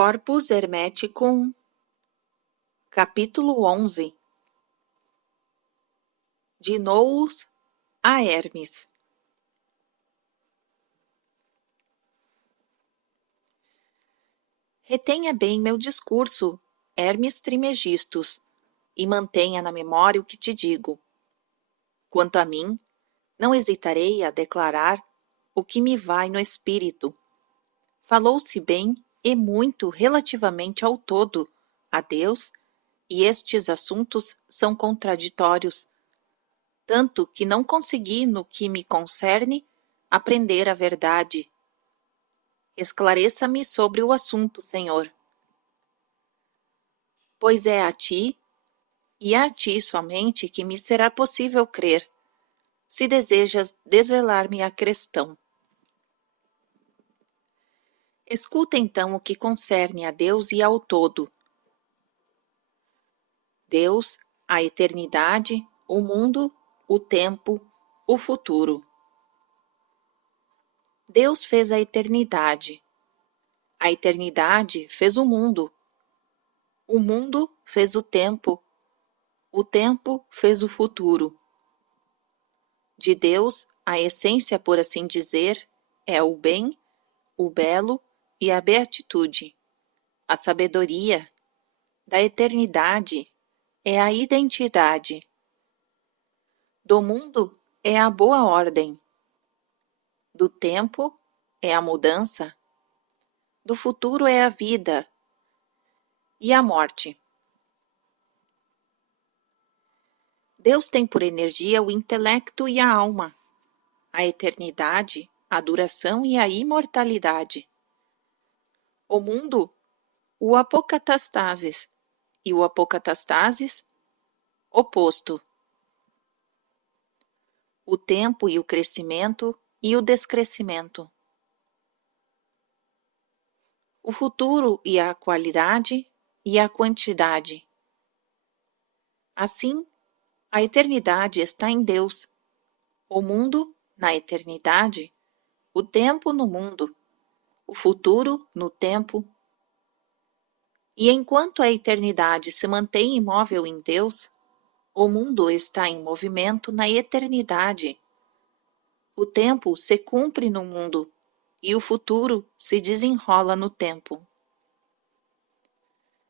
Corpus Hermeticum, capítulo 11. De Nous a Hermes. Retenha bem meu discurso, Hermes Trimegistus, e mantenha na memória o que te digo. Quanto a mim, não hesitarei a declarar o que me vai no espírito. Falou-se bem e muito relativamente ao todo, a Deus, e estes assuntos são contraditórios, tanto que não consegui, no que me concerne, aprender a verdade. Esclareça-me sobre o assunto, Senhor. Pois é a ti, e a ti somente, que me será possível crer, se desejas desvelar-me a questão. Escuta então o que concerne a Deus e ao todo. Deus, a eternidade, o mundo, o tempo, o futuro. Deus fez a eternidade fez o mundo fez o tempo fez o futuro. De Deus, a essência, por assim dizer, é o bem, o belo e a beatitude, a sabedoria. Da eternidade é a identidade. Do mundo é a boa ordem. Do tempo é a mudança. Do futuro é a vida e a morte. Deus tem por energia o intelecto e a alma, a eternidade, a duração e a imortalidade. O mundo, o apocatastasis, e o apocatastasis, oposto. O tempo e o crescimento e o descrescimento. O futuro e a qualidade e a quantidade. Assim, a eternidade está em Deus, o mundo na eternidade, o tempo no mundo, o futuro no tempo. E enquanto a eternidade se mantém imóvel em Deus, o mundo está em movimento na eternidade. O tempo se cumpre no mundo e o futuro se desenrola no tempo.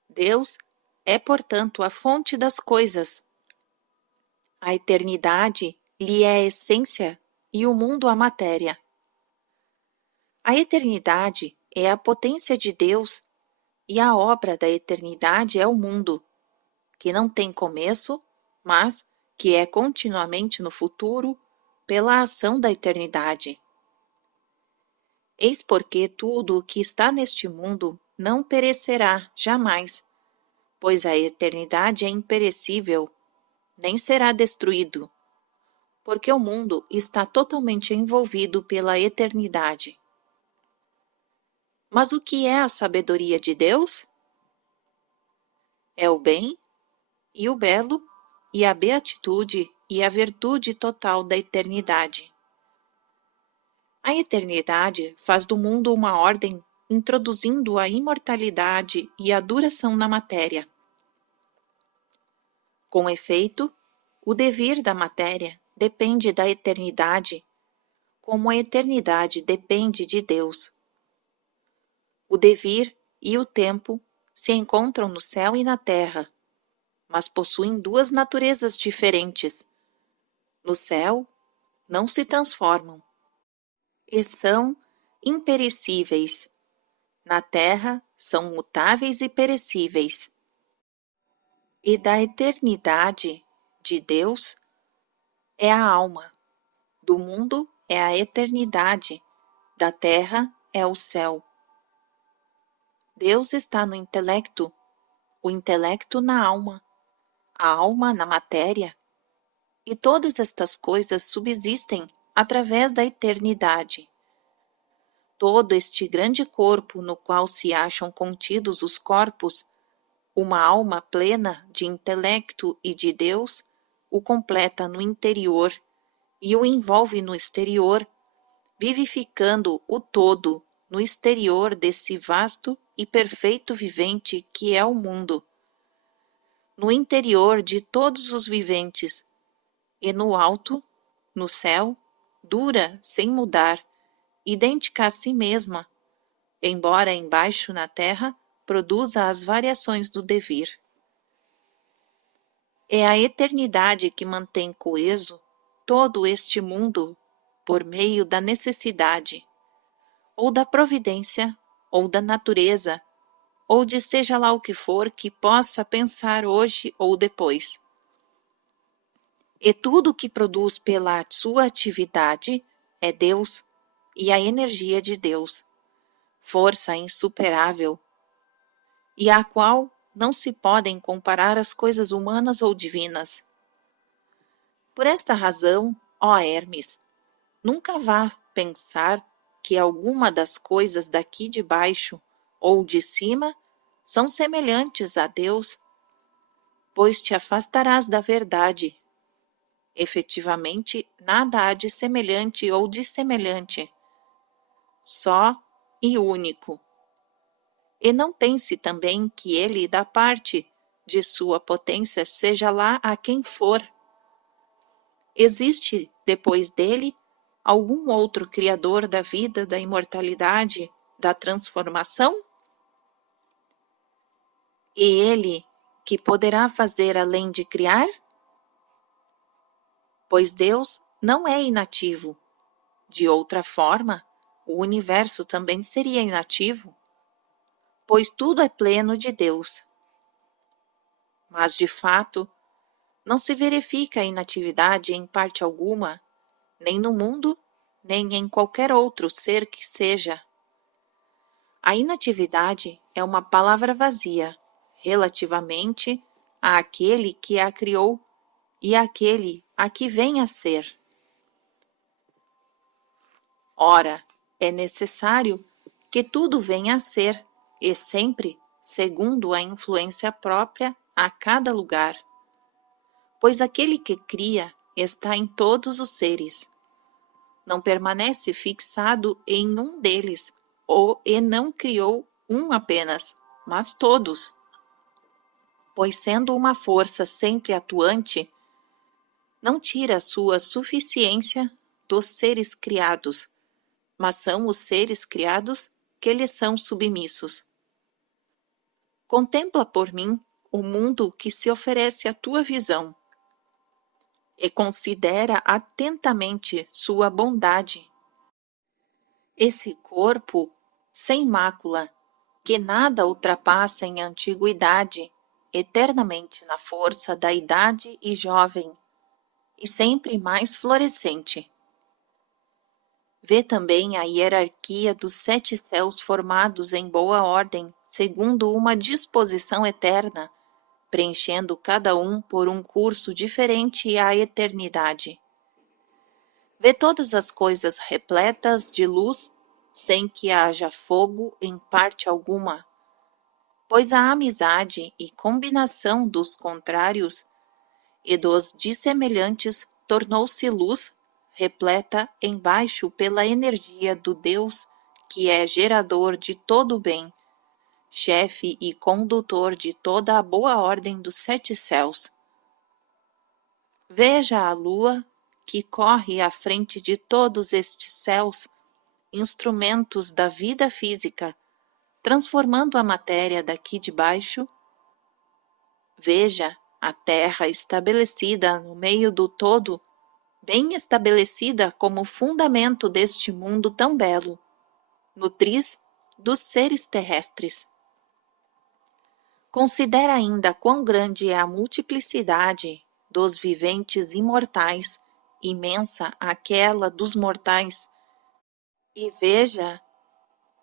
Deus é, portanto, a fonte das coisas. A eternidade lhe é a essência e o mundo a matéria. A eternidade é a potência de Deus e a obra da eternidade é o mundo, que não tem começo, mas que é continuamente no futuro pela ação da eternidade. Eis porque tudo o que está neste mundo não perecerá jamais, pois a eternidade é imperecível, nem será destruído, porque o mundo está totalmente envolvido pela eternidade. Mas o que é a sabedoria de Deus? É o bem, e o belo, e a beatitude e a virtude total da eternidade. A eternidade faz do mundo uma ordem, introduzindo a imortalidade e a duração na matéria. Com efeito, o devir da matéria depende da eternidade, como a eternidade depende de Deus. O devir e o tempo se encontram no céu e na terra, mas possuem duas naturezas diferentes. No céu, não se transformam e são imperecíveis. Na terra, são mutáveis e perecíveis. E da eternidade de Deus é a alma, do mundo é a eternidade, da terra é o céu. Deus está no intelecto, o intelecto na alma, a alma na matéria, e todas estas coisas subsistem através da eternidade. Todo este grande corpo no qual se acham contidos os corpos, uma alma plena de intelecto e de Deus, o completa no interior e o envolve no exterior, vivificando o todo no exterior desse vasto e perfeito vivente que é o mundo, no interior de todos os viventes, e no alto, no céu, dura sem mudar, idêntica a si mesma, embora embaixo na terra produza as variações do devir. É a eternidade que mantém coeso todo este mundo por meio da necessidade, ou da providência, ou da natureza, ou de seja lá o que for que possa pensar hoje ou depois. E tudo que produz pela sua atividade é Deus e a energia de Deus, força insuperável, e à qual não se podem comparar as coisas humanas ou divinas. Por esta razão, ó Hermes, nunca vá pensar que alguma das coisas daqui de baixo ou de cima são semelhantes a Deus, pois te afastarás da verdade. Efetivamente, nada há de semelhante ou dissemelhante, só e único. E não pense também que ele, da parte de sua potência, seja lá a quem for. Existe, depois dele, algum outro criador da vida, da imortalidade, da transformação? E ele, que poderá fazer além de criar? Pois Deus não é inativo. De outra forma, o universo também seria inativo, pois tudo é pleno de Deus. Mas, de fato, não se verifica a inatividade em parte alguma, nem no mundo, nem em qualquer outro ser que seja. A inatividade é uma palavra vazia, relativamente àquele que a criou e àquele a que vem a ser. Ora, é necessário que tudo venha a ser, e sempre segundo a influência própria a cada lugar. Pois aquele que cria está em todos os seres. Não permanece fixado em um deles, e não criou um apenas, mas todos. Pois sendo uma força sempre atuante, não tira sua suficiência dos seres criados, mas são os seres criados que lhes são submissos. Contempla por mim o mundo que se oferece à tua visão, e considera atentamente sua bondade. Esse corpo sem mácula, que nada ultrapassa em antiguidade, eternamente na força da idade e jovem, e sempre mais florescente. Vê também a hierarquia dos 7 céus formados em boa ordem, segundo uma disposição eterna, preenchendo cada um por um curso diferente à eternidade. Vê todas as coisas repletas de luz, sem que haja fogo em parte alguma, pois a amizade e combinação dos contrários e dos dissemelhantes tornou-se luz repleta embaixo pela energia do Deus que é gerador de todo o bem, chefe e condutor de toda a boa ordem dos 7 céus. Veja a lua que corre à frente de todos estes céus, instrumentos da vida física, transformando a matéria daqui de baixo. Veja a terra estabelecida no meio do todo, bem estabelecida como fundamento deste mundo tão belo, nutriz dos seres terrestres. Considera ainda quão grande é a multiplicidade dos viventes imortais, imensa aquela dos mortais, e veja,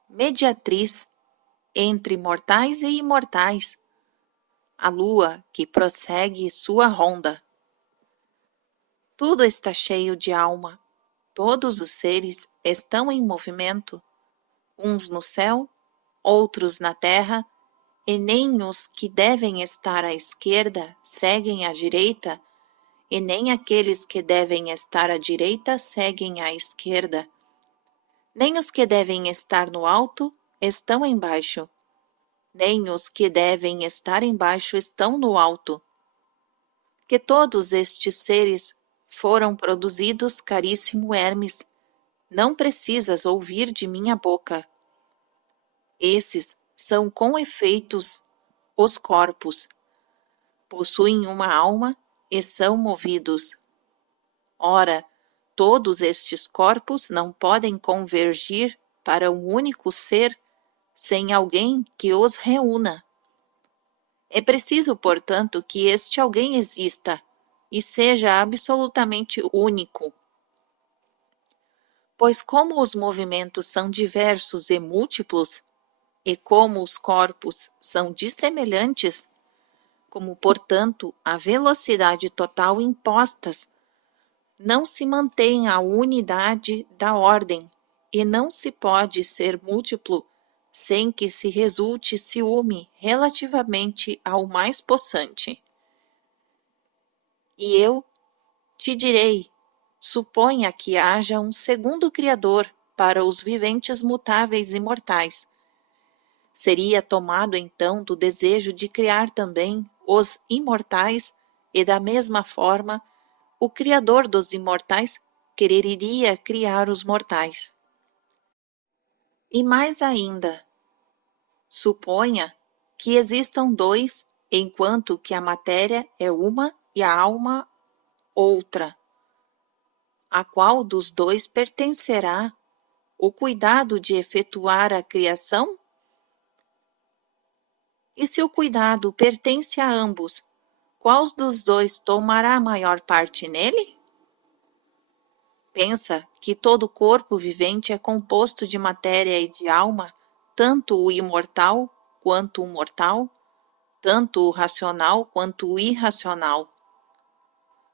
mediatriz entre mortais e imortais, a lua que prossegue sua ronda. Tudo está cheio de alma, todos os seres estão em movimento, uns no céu, outros na terra, e nem os que devem estar à esquerda seguem à direita, e nem aqueles que devem estar à direita seguem à esquerda. Nem os que devem estar no alto estão embaixo, nem os que devem estar embaixo estão no alto. Que todos estes seres foram produzidos, caríssimo Hermes, não precisas ouvir de minha boca. Esses são com efeitos os corpos, possuem uma alma e são movidos. Ora, todos estes corpos não podem convergir para um único ser sem alguém que os reúna. É preciso, portanto, que este alguém exista e seja absolutamente único. Pois como os movimentos são diversos e múltiplos, e como os corpos são dissemelhantes, como, portanto, a velocidade total impostas, não se mantém a unidade da ordem, e não se pode ser múltiplo sem que se resulte ciúme relativamente ao mais possante. E eu te direi, suponha que haja um segundo Criador para os viventes mutáveis e mortais. Seria tomado então do desejo de criar também os imortais, e da mesma forma, o Criador dos imortais quereria criar os mortais. E mais ainda, suponha que existam dois, enquanto que a matéria é uma e a alma outra. A qual dos dois pertencerá o cuidado de efetuar a criação? E se o cuidado pertence a ambos, qual dos dois tomará a maior parte nele? Pensa que todo corpo vivente é composto de matéria e de alma, tanto o imortal quanto o mortal, tanto o racional quanto o irracional.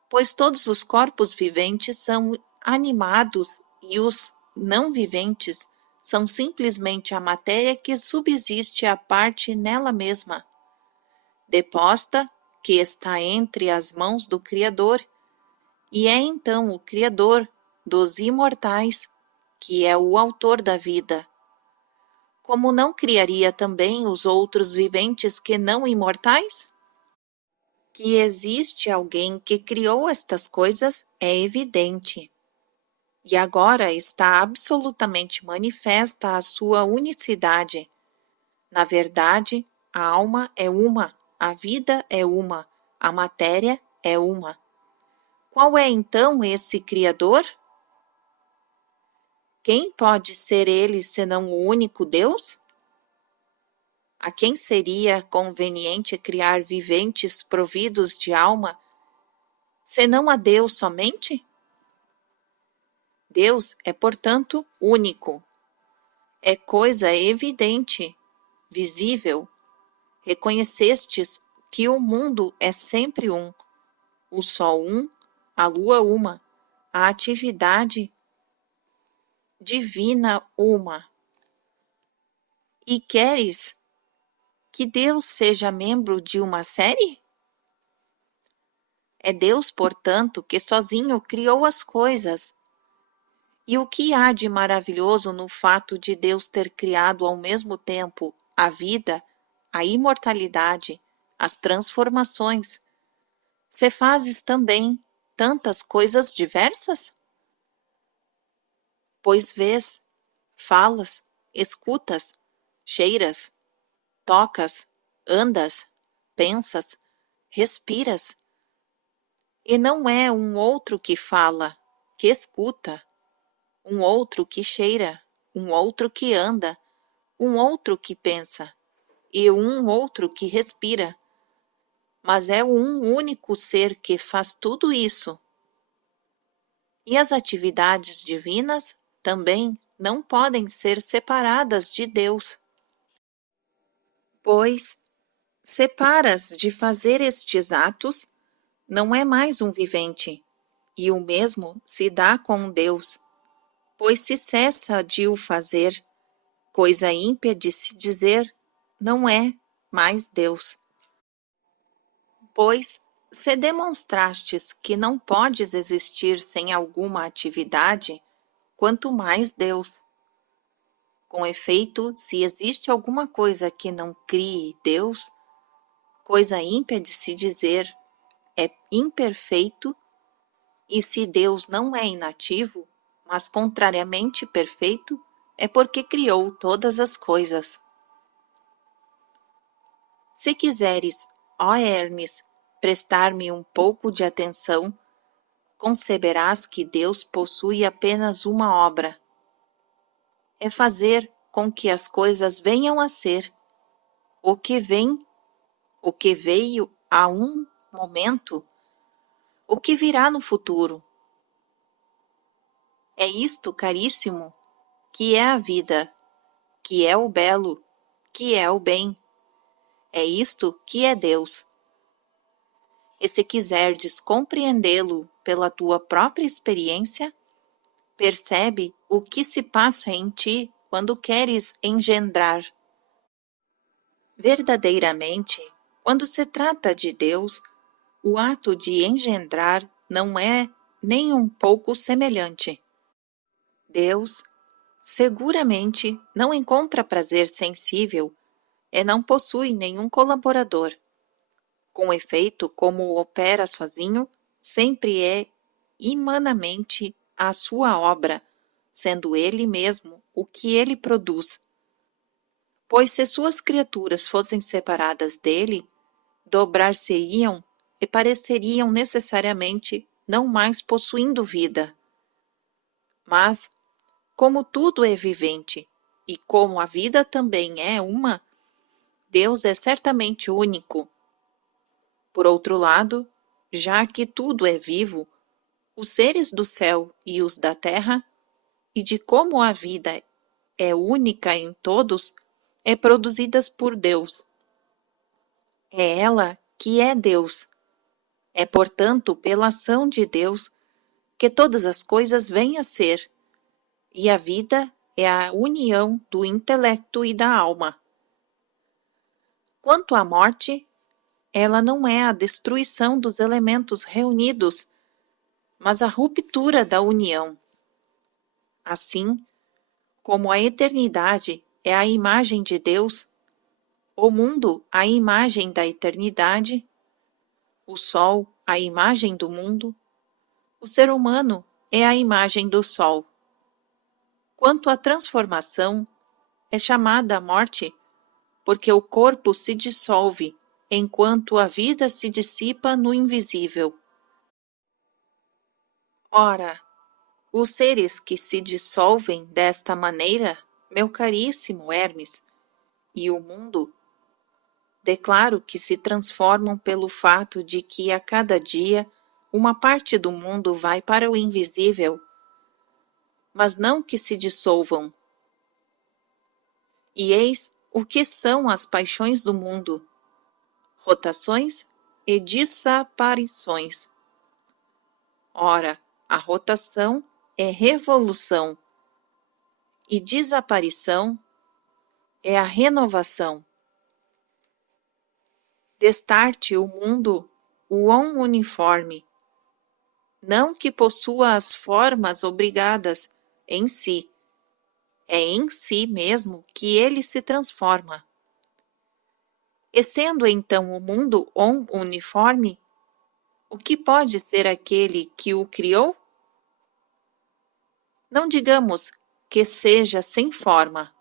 Pois todos os corpos viventes são animados e os não viventes são simplesmente a matéria que subsiste à parte nela mesma, deposta que está entre as mãos do Criador, e é então o Criador dos imortais que é o autor da vida. Como não criaria também os outros viventes que não imortais? Que existe alguém que criou estas coisas é evidente. E agora está absolutamente manifesta a sua unicidade. Na verdade, a alma é uma, a vida é uma, a matéria é uma. Qual é então esse Criador? Quem pode ser ele senão o único Deus? A quem seria conveniente criar viventes providos de alma, senão a Deus somente? Deus é, portanto, único. É coisa evidente, visível. Reconhecestes que o mundo é sempre um, o sol um, a lua uma, a atividade divina uma. E queres que Deus seja membro de uma série? É Deus, portanto, que sozinho criou as coisas. E o que há de maravilhoso no fato de Deus ter criado ao mesmo tempo a vida, a imortalidade, as transformações? Se fazes também tantas coisas diversas? Pois vês, falas, escutas, cheiras, tocas, andas, pensas, respiras. E não é um outro que fala, que escuta, um outro que cheira, um outro que anda, um outro que pensa, e um outro que respira. Mas é um único ser que faz tudo isso. E as atividades divinas também não podem ser separadas de Deus. Pois, se paras de fazer estes atos, não é mais um vivente, e o mesmo se dá com Deus, pois se cessa de o fazer, coisa ímpia de se dizer, não é mais Deus. Pois, se demonstrastes que não podes existir sem alguma atividade, quanto mais Deus. Com efeito, se existe alguma coisa que não crie Deus, coisa ímpia de se dizer é imperfeito, e se Deus não é inativo, mas contrariamente perfeito, é porque criou todas as coisas. Se quiseres, ó Hermes, prestar-me um pouco de atenção, conceberás que Deus possui apenas uma obra. É fazer com que as coisas venham a ser. O que vem, o que veio a um momento, o que virá no futuro. É isto, caríssimo, que é a vida, que é o belo, que é o bem. É isto que é Deus. E se quiserdes compreendê-lo pela tua própria experiência, percebe o que se passa em ti quando queres engendrar. Verdadeiramente, quando se trata de Deus, o ato de engendrar não é nem um pouco semelhante. Deus, seguramente, não encontra prazer sensível e não possui nenhum colaborador. Com efeito, como opera sozinho, sempre é imanamente a sua obra, sendo ele mesmo o que ele produz. Pois se suas criaturas fossem separadas dele, dobrar-se-iam e pareceriam necessariamente não mais possuindo vida. Mas, como tudo é vivente, e como a vida também é uma, Deus é certamente único. Por outro lado, já que tudo é vivo, os seres do céu e os da terra, e de como a vida é única em todos, é produzidas por Deus. É ela que é Deus. É, portanto, pela ação de Deus que todas as coisas vêm a ser, e a vida é a união do intelecto e da alma. Quanto à morte, ela não é a destruição dos elementos reunidos, mas a ruptura da união. Assim, como a eternidade é a imagem de Deus, o mundo a imagem da eternidade, o sol a imagem do mundo, o ser humano é a imagem do sol. Quanto à transformação, é chamada a morte, porque o corpo se dissolve, enquanto a vida se dissipa no invisível. Ora, os seres que se dissolvem desta maneira, meu caríssimo Hermes, e o mundo, declaro que se transformam pelo fato de que a cada dia uma parte do mundo vai para o invisível, mas não que se dissolvam. E eis o que são as paixões do mundo: rotações e desaparições. Ora, a rotação é revolução, e desaparição é a renovação. Destarte o mundo o uniforme, não que possua as formas obrigadas em si, é em si mesmo que ele se transforma. E sendo então o mundo uniforme, o que pode ser aquele que o criou? Não digamos que seja sem forma.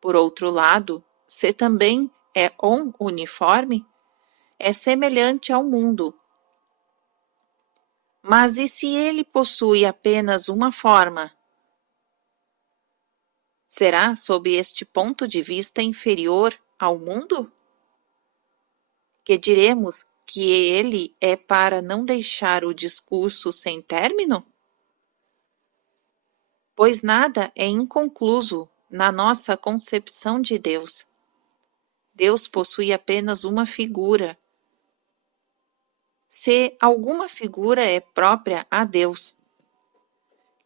Por outro lado, se também é uniforme, é semelhante ao mundo. Mas e se ele possui apenas uma forma? Será, sob este ponto de vista, inferior ao mundo? Que diremos que ele é para não deixar o discurso sem término? Pois nada é inconcluso na nossa concepção de Deus. Deus possui apenas uma figura. Se alguma figura é própria a Deus,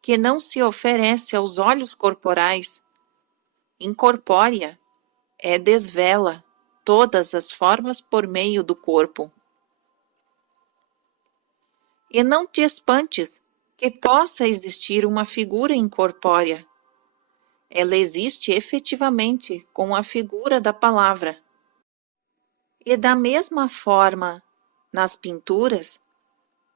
que não se oferece aos olhos corporais, incorpórea, desvela todas as formas por meio do corpo. E não te espantes que possa existir uma figura incorpórea. Ela existe efetivamente com a figura da palavra. E da mesma forma, nas pinturas,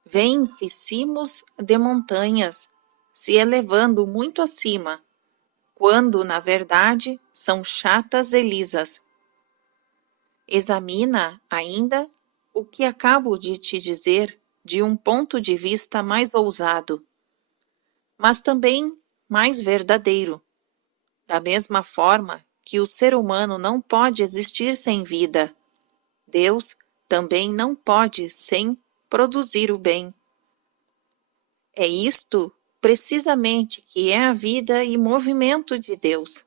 vêem-se cimos de montanhas se elevando muito acima, quando, na verdade, são chatas e lisas. Examina ainda o que acabo de te dizer de um ponto de vista mais ousado, mas também mais verdadeiro. Da mesma forma que o ser humano não pode existir sem vida, Deus também não pode sem produzir o bem. É isto precisamente que é a vida e movimento de Deus.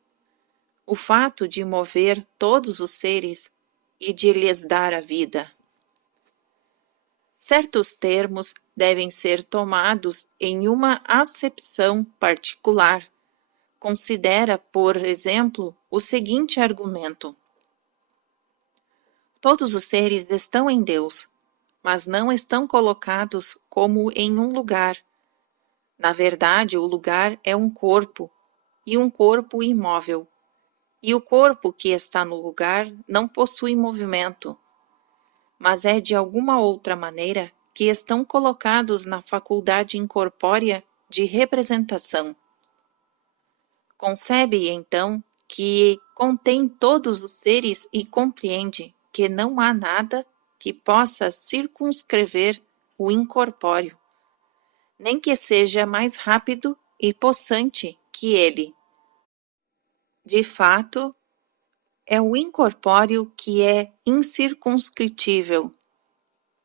O fato de mover todos os seres e de lhes dar a vida. Certos termos devem ser tomados em uma acepção particular. Considera, por exemplo, o seguinte argumento: todos os seres estão em Deus, mas não estão colocados como em um lugar. Na verdade, o lugar é um corpo, e um corpo imóvel. E o corpo que está no lugar não possui movimento, mas é de alguma outra maneira que estão colocados na faculdade incorpórea de representação. Concebe, então, que contém todos os seres e compreende que não há nada que possa circunscrever o incorpóreo, nem que seja mais rápido e possante que ele. De fato, é o incorpóreo que é incircunscritível,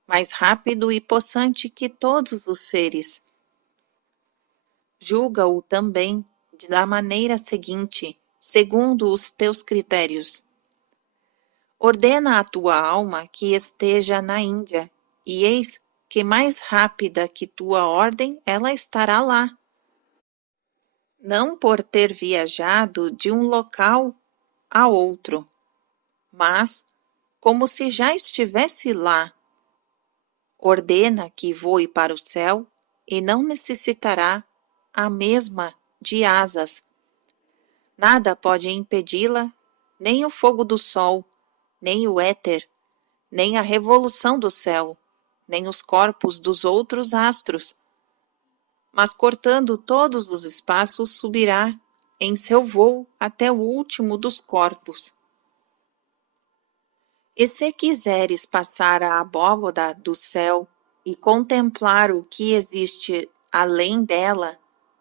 mais rápido e possante que todos os seres. Julga-o também da maneira seguinte, segundo os teus critérios. Ordena a tua alma que esteja na Índia, e eis que mais rápida que tua ordem ela estará lá. Não por ter viajado de um local a outro, mas como se já estivesse lá. Ordena que voe para o céu e não necessitará a mesma de asas. Nada pode impedi-la, nem o fogo do sol, nem o éter, nem a revolução do céu, nem os corpos dos outros astros. Mas cortando todos os espaços, subirá em seu voo até o último dos corpos. E se quiseres passar a abóboda do céu e contemplar o que existe além dela,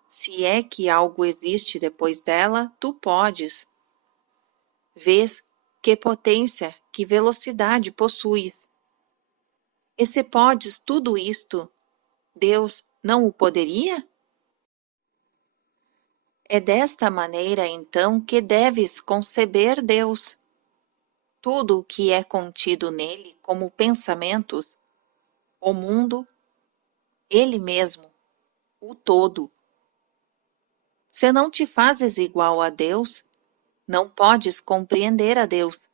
se é que algo existe depois dela, tu podes. Vês que potência, que velocidade possuis. E se podes tudo isto, Deus não o poderia? É desta maneira, então, que deves conceber Deus. Tudo o que é contido nele como pensamentos, o mundo, ele mesmo, o todo. Se não te fazes igual a Deus, não podes compreender a Deus,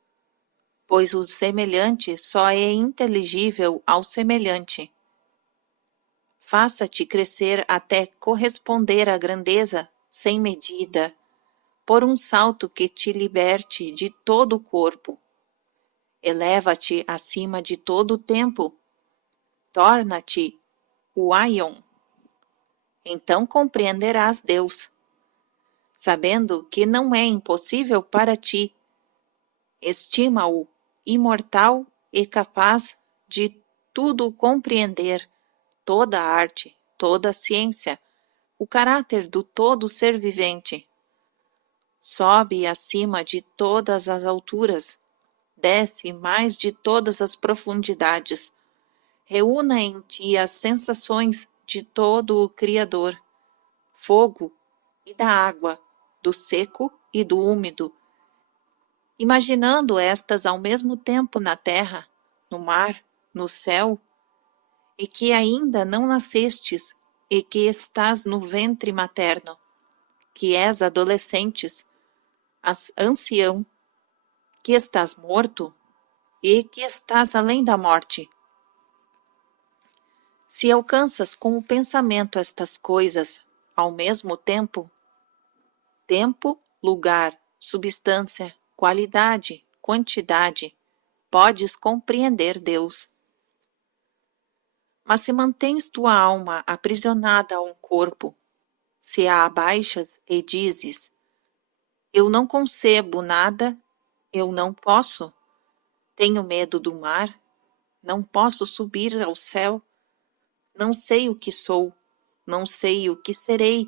pois o semelhante só é inteligível ao semelhante. Faça-te crescer até corresponder à grandeza sem medida, por um salto que te liberte de todo o corpo. Eleva-te acima de todo o tempo. Torna-te o Aion. Então compreenderás Deus, sabendo que não é impossível para ti. Estima-o imortal e capaz de tudo compreender, toda a arte, toda a ciência, o caráter do todo ser vivente. Sobe acima de todas as alturas, desce mais de todas as profundidades, reúna em ti as sensações de todo o Criador, fogo e da água, do seco e do úmido, imaginando estas ao mesmo tempo na terra, no mar, no céu, e que ainda não nascestes, e que estás no ventre materno, que és adolescentes, ancião, que estás morto, e que estás além da morte. Se alcanças com o pensamento estas coisas ao mesmo tempo, lugar, substância, qualidade, quantidade, podes compreender Deus. Mas se mantens tua alma aprisionada a um corpo, se a abaixas e dizes, eu não concebo nada, eu não posso, tenho medo do mar, não posso subir ao céu, não sei o que sou, não sei o que serei.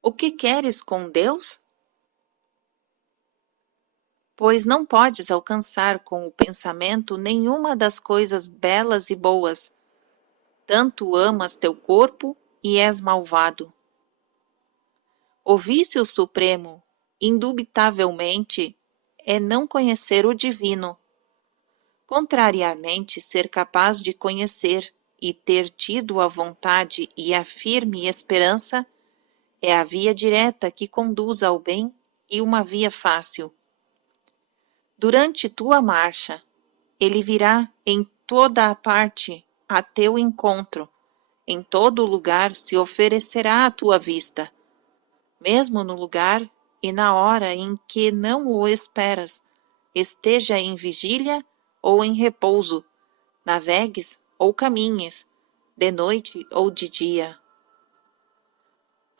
O que queres com Deus? Pois não podes alcançar com o pensamento nenhuma das coisas belas e boas. Tanto amas teu corpo e és malvado. O vício supremo, indubitavelmente, é não conhecer o divino. Contrariamente, ser capaz de conhecer e ter tido a vontade e a firme esperança é a via direta que conduz ao bem e uma via fácil. Durante tua marcha, ele virá em toda a parte a teu encontro, em todo lugar se oferecerá à tua vista, mesmo no lugar e na hora em que não o esperas, esteja em vigília ou em repouso, navegues ou caminhes, de noite ou de dia.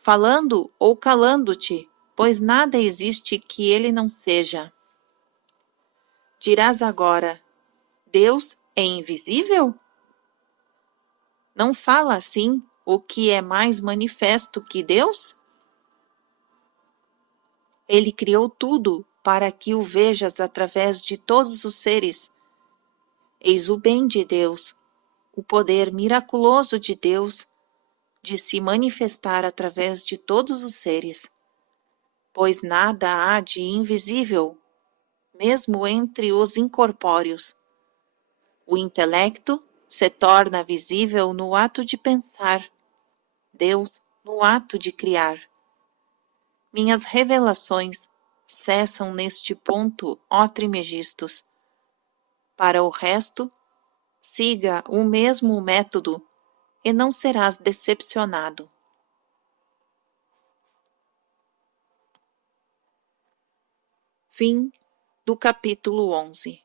Falando ou calando-te, pois nada existe que ele não seja. Dirás agora, Deus é invisível? Não fala assim o que é mais manifesto que Deus? Ele criou tudo para que o vejas através de todos os seres. Eis o bem de Deus, o poder miraculoso de Deus de se manifestar através de todos os seres. Pois nada há de invisível, mesmo entre os incorpóreos. O intelecto se torna visível no ato de pensar, Deus no ato de criar. Minhas revelações cessam neste ponto, ó Trimegistos. Para o resto, siga o mesmo método e não serás decepcionado. Fim do capítulo 11.